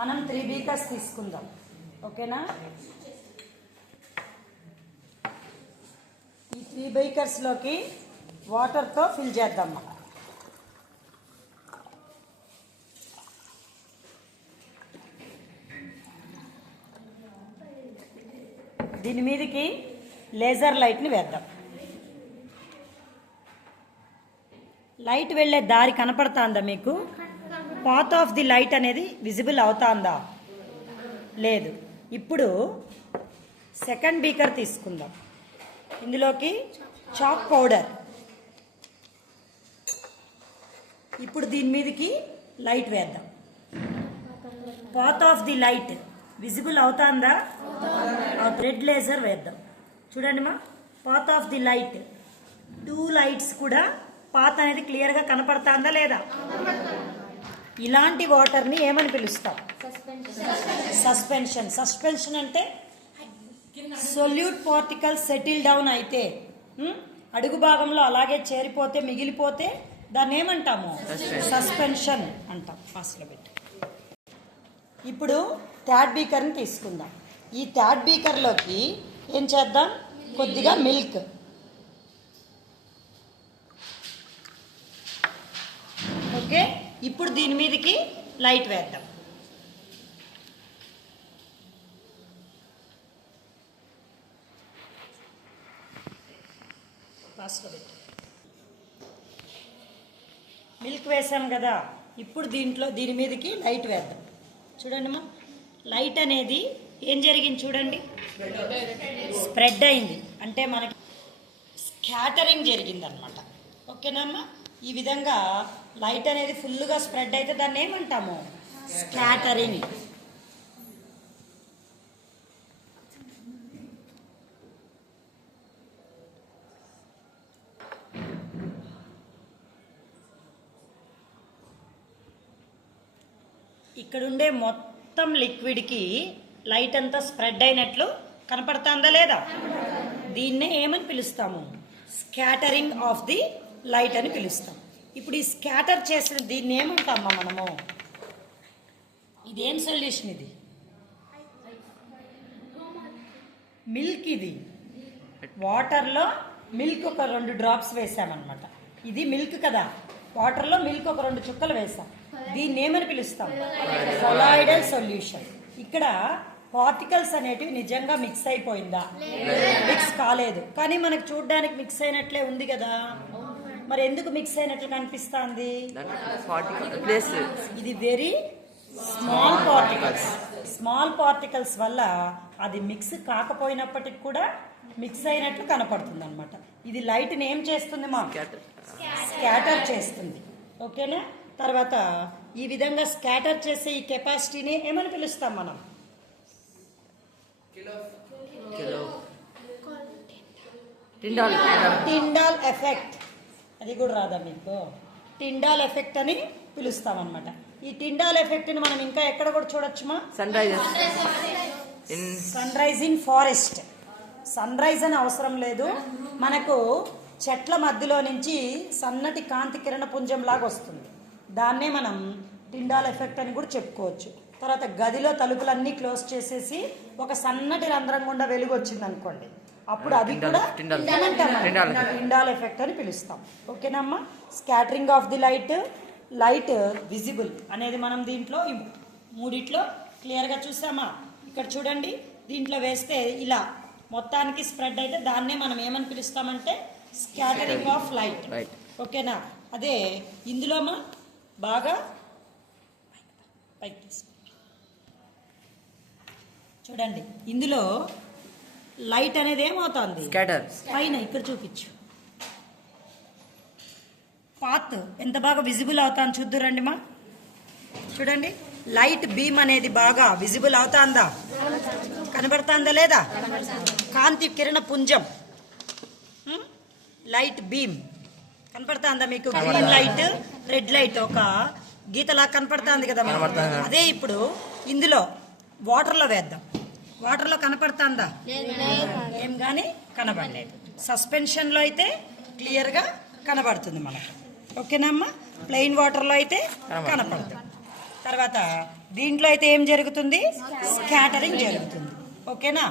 మనం 3 బీకర్స్ తీసుకుందాం. ఓకేనా? ఈ 3 బీకర్స్లోకి వాటర్తో ఫిల్ చేద్దాం. దీని మీదకి లేజర్ లైట్ని వేద్దాం. లైట్ వెళ్ళే దారి కనపడుతుందా మీకు? పాత్ ఆఫ్ ది లైట్ అనేది విజిబుల్ అవుతుందా? లేదు. ఇప్పుడు సెకండ్ బీకర్ తీసుకుందాం. ఇందులోకి చాక్ పౌడర్. ఇప్పుడు దీని మీదకి లైట్ వేద్దాం. Path of the light visible అవుతుందా? రెడ్ లేజర్ వేద్దాం. చూడండి మా, path of the light 2 lights కూడా పాత్ అనేది క్లియర్గా కనపడుతుందా లేదా? ఇలాంటి వాటర్ని ఏమని పిలుస్తాం? సస్పెన్షన్. సస్పెన్షన్ అంటే సొల్యూట్ పార్టికల్ సెటిల్ డౌన్ అయితే అడుగు భాగంలో అలాగే చేరిపోతే మిగిలిపోతే దాన్ని ఏమంటాము? సస్పెన్షన్ అంటాం. ఫాస్ట్లో పెట్టి. ఇప్పుడు థర్డ్ బీకర్ని తీసుకుందాం. ఈ థర్డ్ బీకర్లోకి ఏం చేద్దాం? కొద్దిగా మిల్క్. ఓకే, ఇప్పుడు దీని మీదకి లైట్ వేద్దాం. మిల్క్ వేసాం కదా, ఇప్పుడు దీని మీదకి లైట్ వేద్దాం. చూడండి మా, లైట్ అనేది ఏం జరిగింది చూడండి, స్ప్రెడ్ అయింది. అంటే మనకి స్కాటరింగ్ జరిగింది అనమాట. ఓకేనమ్మా? ఈ విధంగా లైట్ అనేది ఫుల్గా స్ప్రెడ్ అయితే దాన్ని ఏమంటాము? స్కాటరింగ్. ఇక్కడుండే మొత్తం లిక్విడ్కి లైట్ అంతా స్ప్రెడ్ అయినట్లు కనపడుతుందా లేదా? దీన్నే ఏమని పిలుస్తాము? స్కాటరింగ్ ఆఫ్ ది లైట్ అని పిలుస్తాం. ఇప్పుడు ఈ స్కాటర్ చేసిన దీన్ని ఏమంటామా మనము? ఇదేం సొల్యూషన్? ఇది మిల్క్. ఇది వాటర్లో మిల్క్ ఒక 2 డ్రాప్స్ వేసామన్నమాట. ఇది మిల్క్ కదా, వాటర్లో మిల్క్ ఒక 2 చుక్కలు వేసాం. దీన్ని ఏమని పిలుస్తాం? Colloidal solution. ఇక్కడ పార్టికల్స్ అనేటివి నిజంగా మిక్స్ అయిపోయిందా? మిక్స్ కాలేదు, కానీ మనకు చూడడానికి మిక్స్ అయినట్లే ఉంది కదా. మరి ఎందుకు మిక్స్ అయినట్లు కనిపిస్తుంది? ఇది very small particles. Small particles వల్ల అది మిక్స్ కాకపోయినప్పటికి కూడా మిక్స్ అయినట్లు కనపడుతుంది అనమాట. ఇది లైట్ని ఏం చేస్తుంది మా? స్కాటర్ చేస్తుంది. ఓకేనా? తర్వాత ఈ విధంగా స్కాటర్ చేసే ఈ కెపాసిటీని ఏమని పిలుస్తాం మనం? Tyndall effect. అది కూడా రాదా మీకు? టిండాల్ ఎఫెక్ట్ అని పిలుస్తాం అనమాట. ఈ టిండాల్ ఎఫెక్ట్ని మనం ఇంకా ఎక్కడ కూడా చూడొచ్చుమా? Sunrise in forest. Sunrise అని అవసరం లేదు, మనకు చెట్ల మధ్యలో నుంచి సన్నటి కాంతి కిరణ పుంజం లాగా వస్తుంది. దాన్నే మనం టిండాల్ ఎఫెక్ట్ అని కూడా చెప్పుకోవచ్చు. తర్వాత గదిలో తలుపులన్నీ క్లోజ్ చేసేసి ఒక సన్నటి రంధ్రం గుండా వెలుగు వచ్చింది అనుకోండి, అప్పుడు అది కూడా టిండాల్ ఎఫెక్ట్ అని పిలుస్తాం. ఓకేనమ్మా? Scattering of the light, light visible అనేది మనం దీంట్లో మూడిట్లో క్లియర్గా చూసామా? ఇక్కడ చూడండి, దీంట్లో వేస్తే ఇలా మొత్తానికి స్ప్రెడ్ అయితే దాన్నే మనం ఏమని పిలుస్తామంటే స్కాటరింగ్ ఆఫ్ లైట్. ఓకేనా? అదే ఇందులో బాగా పైకి చూడండి, ఇందులో లైట్ అనేది ఏమవుతుంది? పైన ఇక్కడ చూపించు. పాత్ ఎంత బాగా విజిబుల్ అవుతాను చూద్దురండి మా. చూడండి, లైట్ బీమ్ అనేది బాగా విజిబుల్ అవుతుందా? కనబడుతుందా లేదా? కాంతి కిరణ పుంజం, లైట్ బీమ్ కనపడుతుందా మీకు? గ్రీన్ లైట్, రెడ్ లైట్ ఒక గీతలా కనపడుతుంది కదా. అదే ఇప్పుడు ఇందులో వాటర్లో వేద్దాం. వాటర్లో కనపడుతుందా? ఏం కానీ కనబడలేదు. సస్పెన్షన్లో అయితే క్లియర్గా కనబడుతుంది మనకు. ఓకేనా అమ్మా? ప్లెయిన్ వాటర్లో అయితే కనపడుతుంది. తర్వాత దీంట్లో అయితే ఏం జరుగుతుంది, స్కాటరింగ్ జరుగుతుంది. ఓకేనా.